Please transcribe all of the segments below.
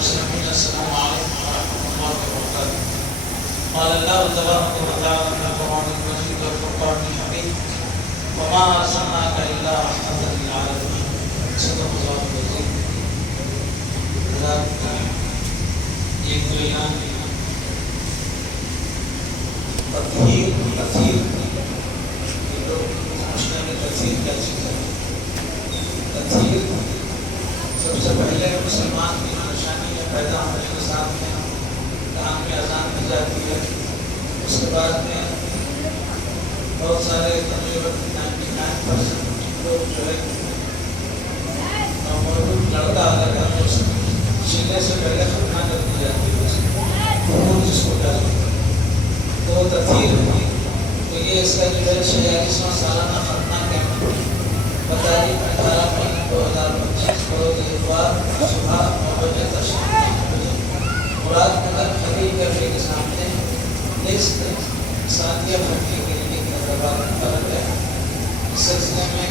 المسلمين السلام عليكم ورحمة الله وبركاته. قال الله تبارك وتعالى في القرآن المجيد والفرقان الحميد وما أرسلناك إلا رحمة للعالمين. صدق الله العظيم. یہ کلام تطہیر یہ لوگ سمجھنے میں تطہیر کیا چیز ہے. تطہیر سب سے پہلے مسلمان کی نشانی ہے. پیدا ہونے کے ساتھ میں کان میں اذان دی جاتی ہے. اس کے بعد میں بہت سارے تقریباً 99% لوگ جو ہے موجود لڑکا اگر ہے اس شیلے سے پہلے ختنہ کر دی جاتی ہے جس کو کہتے ہیں. تو تطہیر تو یہ اس کا جو ہے 46واں سالانہ ختنہ کیمپ بتائی 18 مئی 2025 کو اتوار صبح 9 بجے تشریف. مراد نگر خدی کیفے کے سامنے لسٹ ساتھیہ پھٹی کلینک کی حیدرآباد میں قائم ہے. اس سلسلے میں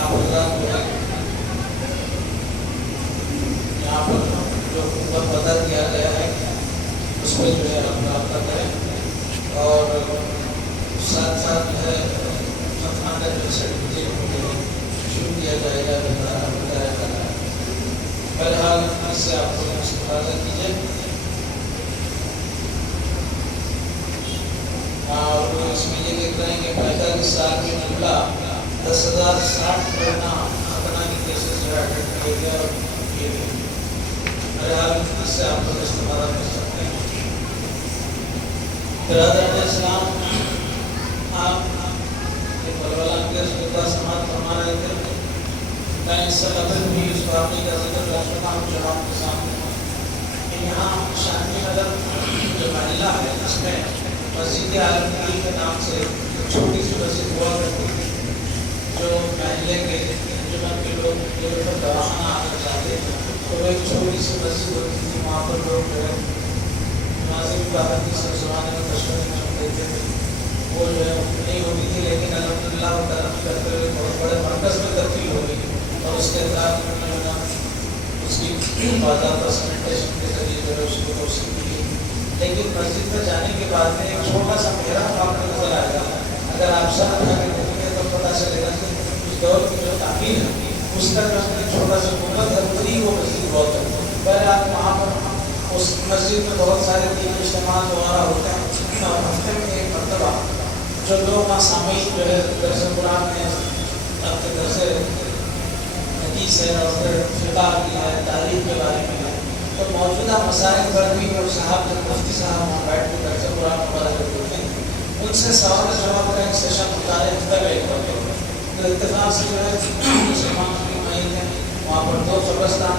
آپ حضرات جو ہے یہاں پر جو پتہ دیا گیا ہے اس پہ جو ہے ہم رابطہ کریں اور ساتھ ساتھ جو ہے ختنہ کا جو سرٹیفکیٹ شروع کیا جائے گا بتایا جا رہا ہے. بہرحال اس سے آپ لوگ استفادہ کیجیے اور اس میں یہ دیکھ رہے ہیں کہ 45 سال کے جملہ 10,060 کرنا ختنہ کی کیسز جو ہے اٹینڈ کیے گئے اور کیے گئے. بہرحال اس سے آپ لوگ استفادہ کر سکتے ہیں. برادران اسلام آپ بلولا کے خطبہ سماعت فرما رہے تھے. میں اس سے قبل بھی اس واقعے کا ذکر کر چکا ہوں جناب کے سامنے کہ یہاں شاہی نگر جو محلہ ہے اس میں مسجد عالمگیر کے نام سے چھوٹی سی مسجد ہوا کرتی تھی جو محلے کے انجمن کے لوگ جو دواخانہ آنا چاہتے تو وہ ایک چھوٹی سی مسجد ہوتی تھی. وہاں پر لوگ جو ہے نمازی پابندی سے زمانے میں مشورے میں دیتے تھے. وہ جو ہے نہیں ہوتی تھی لیکن الحمدللہ وہ ترقی کرتے ہوئے بہت بڑے مرکز میں تبدیل ہو گئی اور اس کے اندر اس کی باضابطہ سیمنٹیشن کے ذریعے جو ہے اس کو توسیع کی. لیکن مسجد میں جانے کے بعد میں ایک چھوٹا سا محراب آپ کو نظر آئے گا. اگر آپ سب اٹھا کے دیکھیں گے تو پتہ چلے گا کہ اس دور کی جو تعمیر ہے اس کا جو ہے چھوٹا سا گنبد ہے وہی وہ مسجد بہت ہے. بہرحال وہاں پر اس مسجد میں بہت سارے دین اجتماعات وغیرہ ہوتے ہیں اور ہفتے میں ایک مرتبہ جو لوگ سامعین جو ہے درس قرآن میں اپنے درس حدیث ہے اور پھر فقہ کی ہے تاریخ کے بارے میں ہے تو موجودہ مسائل پر بھی جو صاحب جب مفتی صاحب وہاں بیٹھ کے درس قرآن وغیرہ جو ہوتے ہیں ان سے سوال جواب کا ایک سیشن ہوتا ہے ہفتہ میں ایک ہوتے ہیں. تو اتفاق سے جو ہے مسلمان کی معین ہے وہاں پر 2 قبرستان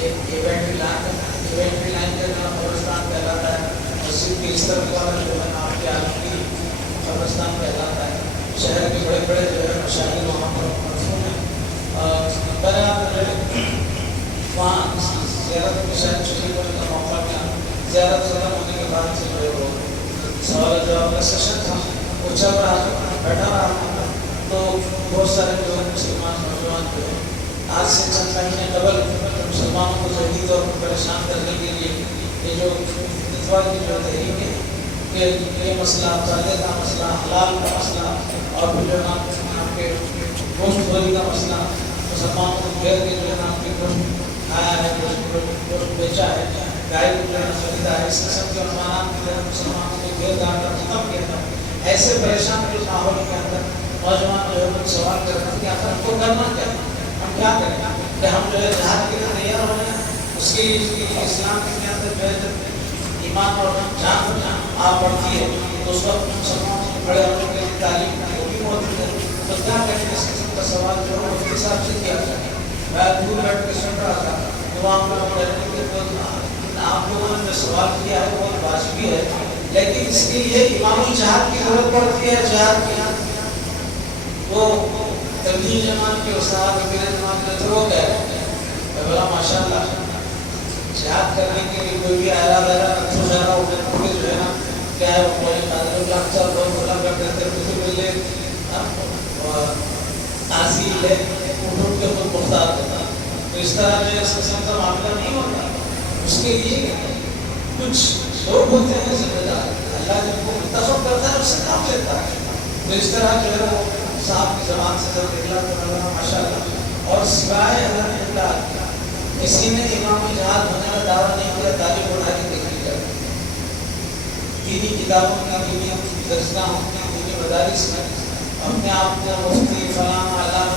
ایک ایونٹری لائن کا جو قبرستان کہلاتا ہے. مسجد کی اس طرف والا جو ہے آپ کے عالمگیر قبرستان کہلاتا ہے. شہر کے بڑے بڑے جو ہے مشاہیر وہاں پر مرسوم ہیں. وہاں زیارت میں شاید شریف ہونے کا موقع ملا. زیارت ختم ہونے کے بعد سے جو ہے وہ سوال جواب کا سیشن تھا وہ چل رہا تھا بیٹھا رہا تھا. تو بہت سارے جو ہے مسلمان نوجوان جو ہے آج سے چند مہینے قبل مسلمانوں کو ذہنی طور پر پریشان کرنے کے لیے یہ جو فتوا کی جو تحریک ہے کہ یہ مسئلہ پردے کا مسئلہ حلال کا مسئلہ اور پھر جو ہے آپ کے گوشت خوری کا مسئلہ مسلمانوں کو گھیر کے جو ہے آپ کے گوشت کھایا ہے گوشت بیچا ہے گائے کو جو ہے خریدا ہے اس قسم کے عنوانات کی طرح مسلمانوں کو گھیر دار کر ختم کیا تھا. ایسے پریشان کے ماحول کے اندر نوجوان جو ہے سوال کرتے ہیں کہ آخر ہم کو کرنا کیا ہے ہم کیا کریں کہ ہم جو ہے جہاد کے لیے تیار ہو رہے ہیں. اس کی اسلام کے اندر جو ہے ایمان اور جان آپ پڑھتی ہے تو اس وقت مسلمانوں کے بڑے ہونے کے لیے تعلیم وہ بھی موجود ہے. تو کیا کریں اس قسم کا سوال جو ہے مفتی صاحب سے کیا جائے. میں دور بیٹھ کے سن رہا تھا تو وہاں پر آپ لوگوں نے جو سوال کیا ہے وہ واجبی ہے لیکن اس کے لیے امام الجہاد کی ضرورت پڑتی ہے. جہاد کی وہ تبلیغ جماعت کے استاد وغیرہ جماعت کے وہ کہہ رہے ہیں بولا ماشاء اللہ جہاد کرنے کے لیے کوئی بھی آیا جو ہے نا کیا ہے وہ چل بہت بولا کرتے تھے کسی ملے تاثیر لے اٹھ کے خود مختار ہوتا. تو اس طرح جو ہے اس قسم کا معاملہ نہیں ہوتا. اس کے لیے کچھ لوگ ہوتے ہیں ذمہ دار، اللہ جن کو منتخب کرتا ہے اس سے کام لیتا ہے. تو اس طرح جو ہے وہ صاحب کی زبان سے جب نکلا تو ماشاء اللہ. اور سوائے اللہ کسی نے امام جہاد ہونے کا دعویٰ نہیں کیا. تعلیم اٹھا کے دیکھ لی جائے دینی کتابوں کی، دینی درسگاہ کی، دینی مدارس میں اپنے آپ کو مفتی فلاں علامہ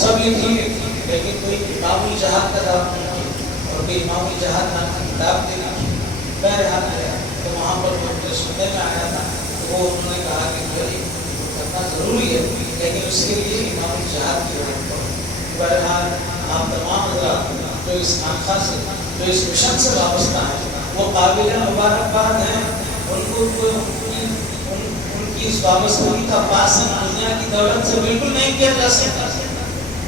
سب لکھی، لیکن کوئی امام جہاد کا دعویٰ نہیں کیا اور کوئی امام جہاد نام کی کتاب نہیں لکھی. بہرحال ہے تو وہاں پر جو سننے میں آیا تھا وہ انہوں نے کہا کہ بھائی کرنا ضروری ہے لیکن اس کے لیے امام جہاد کی ضرورت پڑے. بہرحال آپ تمام حضرات جو اس خانقاہ سے، جو اس مشن سے وابستہ ہیں، وہ قابل مبارکباد ہیں. ان کی اس وابستگی کا پاسن دنیا کی دولت سے بالکل نہیں کیا جا سکتا.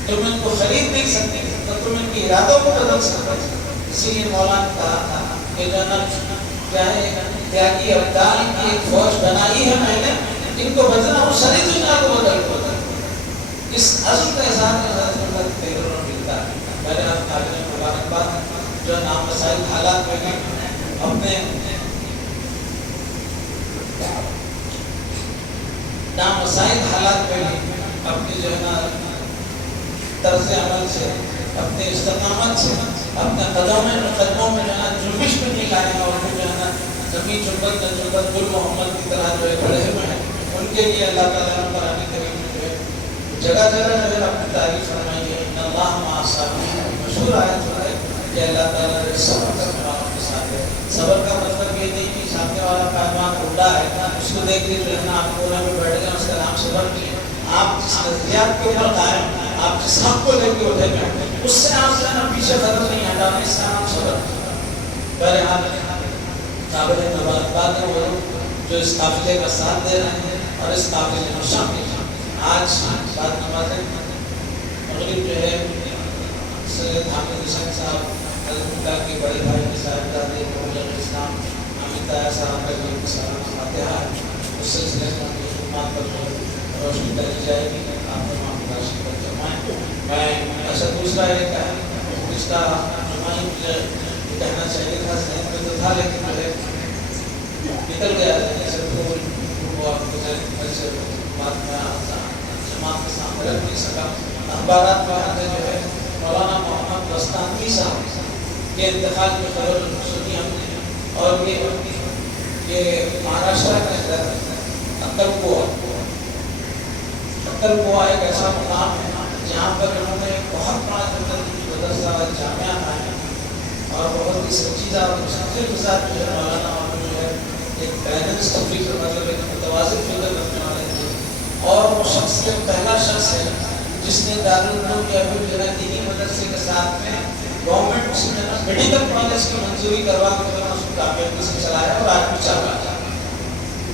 تم ان کو خرید نہیں سکتے تو تم ان کی ارادوں کو بدل سکتے. اسی لیے مولانا نے کہا تھا کہ جنرل کیا ہے تیاگی ابدال کی ایک فوج بنائی ہے میں نے، ان کو بدلنا وہ ساری دنیا کو بدل دو. اس عزم کا اظہار حضرت تحریر ملتا ہے. میرے آپ قابل مبارکباد جو نامسائل حالات میں اپنے نامسائل حالات میں اپنی جو ہے نا طرز عمل سے، اپنے استقامت سے، اپنے قدموں میں جو ہے نا جنبش میں نہیں لائے ہیں اور جو ہے نا زمین جنبت جنبت گل محمد کی طرح جو ہے کھڑے ہوئے ہیں. ان کے لیے اللہ تعالیٰ نے قرآن کریم میں جو ہے جگہ جگہ جو ہے اپنی تعریف فرمائی ہے. ان اللہ مع الصابرین مشہور آیت ہے کہ اللہ تعالیٰ نے صبر کرنے والوں کے ساتھ ہے. صبر کا مطلب یہ نہیں کہ سامنے والا پہلوان بوڑھا ہے اس کو دیکھ کے جو ہے نا آپ کونے میں بیٹھ گئے اس کا نام صبر نہیں ہے. آپ جس نظریات کے اوپر قائم، آپ جس حق کو لے کے اٹھے گئے اس سے آپ جو ہے نا پیچھے قدم نہیں ہٹانا، اس کا نام صبر. بہرحال قابل مبارکباد ہے وہ جو اس قافلے کا ساتھ دے رہے ہیں اور اس قافلے میں شامل ہیں. آج بعد نماز مغرب جو ہے سید حامد حسین صاحب اللہ کے بڑے بھائی کے صاحبزادے مولانا اسلام حامد طاہر صاحب کا جو سلام فاتحہ ہے اس سلسلے میں خدمات پر روشنی ڈالی جائے گی. آپ تمام راشد پر جمائیں. میں ایسا دوسرا ایک اس کا جمعی مجھے کہنا چاہیے تھا، ذہن میں تو تھا لیکن مجھے نکل گیا جیسے وہ بات میں جماعت کے سامنے رکھ نہیں سکا. اخبارات میں آتے جو ہے مولانا محمد دستانوی صاحب کے انتقال کی خبر سنی ہم نے، اور یہ مہاراشٹر کے اندر اکلپوہ ایک ایسا مقام ہے جہاں پر انہوں نے بہت بڑا مدرسہ جامعہ قائم اور بہت ہی سنجیدہ اور مستقل کے ساتھ جو ہے مولانا جو ہے ایک بیلنس فکر مطلب ایک متوازن فکر رکھنے والے تھے. اور وہ شخص پہلا شخص ہے جس نے دارالعلوم یا پھر جو ہے دینی مدرسے کے ساتھ میں گورنمنٹ سے میڈیکل کالج کی منظوری کروا کے اس کو کامیابی سے چلایا اور آج بھی چل رہا ہے.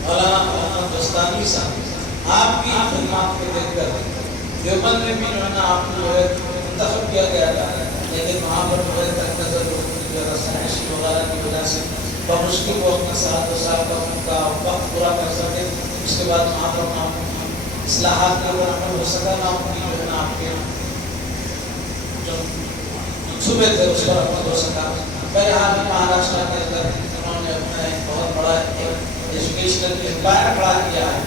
مولانا محمد دستانوی صاحب آپ کی خدمات کو دیکھ کر دیوبند میں بھی جو ہے نا آپ کو جو ہے منتخب کیا گیا تھا، لیکن وہاں پر جو ہے تک نظر رسائش وغیرہ کی وجہ سے بمشکل وہ اپنا 7 سال کا وقت پورا کر سکے. اس کے بعد وہاں پر نام اصلاحات کا عمل ہو سکا، نہ اپنی جو ہے نا آپ کے جو منصوبے تھے اس پر عمل ہو سکا. بہرحال مہاراشٹر کے اندر انہوں نے اپنا ایک بہت بڑا ایجوکیشنل امپائر کھڑا کیا ہے.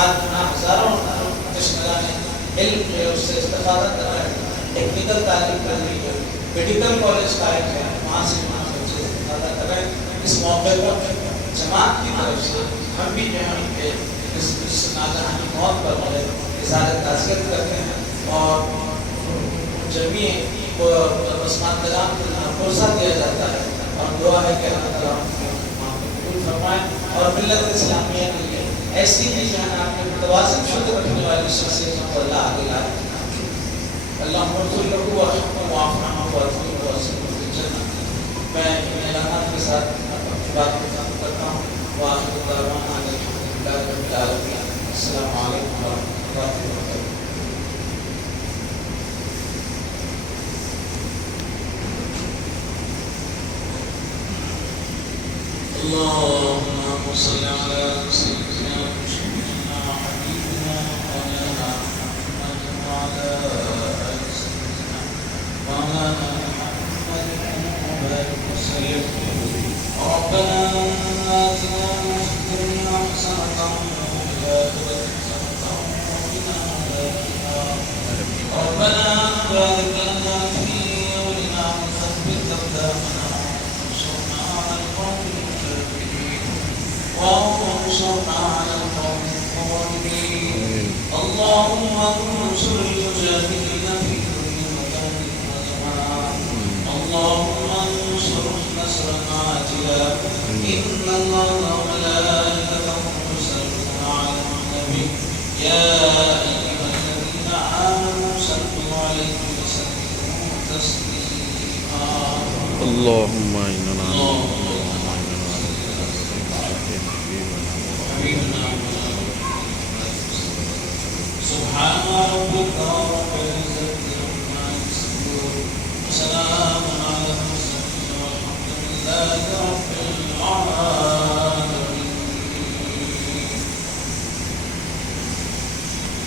آج ہزاروں نے علم جو ہے اس سے استفادہ کر رہے ہیں. ٹیکنیکل تعلیم کر رہی ہے، میڈیکل کالج قائم ہے، وہاں سے بچے استفادہ کر رہے ہیں. اس موقع پر جماعت کی طرف سے ہم بھی جو ہے اس ناجہانی موت پر جو ہے اظہار تعزیت کرتے ہیں اور جمعی کو پسماندگان کو بھروسہ دیا جاتا ہے اور دعا ہے کہ اللہ تعالیٰ قبول فرمائے اور ملت اسلامیہ کے لیے ایسی بھی جو ہے آپ کے متوازن فکر رکھنے والی شخصیت کو اللہ آگے لائے. اللہ مرضی لکھو ورحمہ وعافنہ ورحمہ ورحمہ الجنہ. میں ان اعلانات کے ساتھ اپنی بات کو ختم کرتا ہوں. وآخر دعوانا الحمدللہ رب العالمین. السلام علیکم ورحمۃ اللہ وبرکاتہ. اللهم صل على سيدنا وحبيبنا مولانا محمد وعلى آل سيدنا مولانا محمد وبارك ربنا آتنا في الدنيا حسنة وفي الآخرة حسنة وقنا عذاب النار ربنا بارك لنا في أولنا وثبت أقدامنا وانصرنا على القوم الكافرين وانصرنا على القوم الظالمين اللهم انصر المجاهدين في كل مكان وزمان اللهم انصرهم نصرا عاجلا إن الله وملائكته يصلون على النبي يا أيها الذين آمنوا صلوا عليه وسلموا تسليما اللهم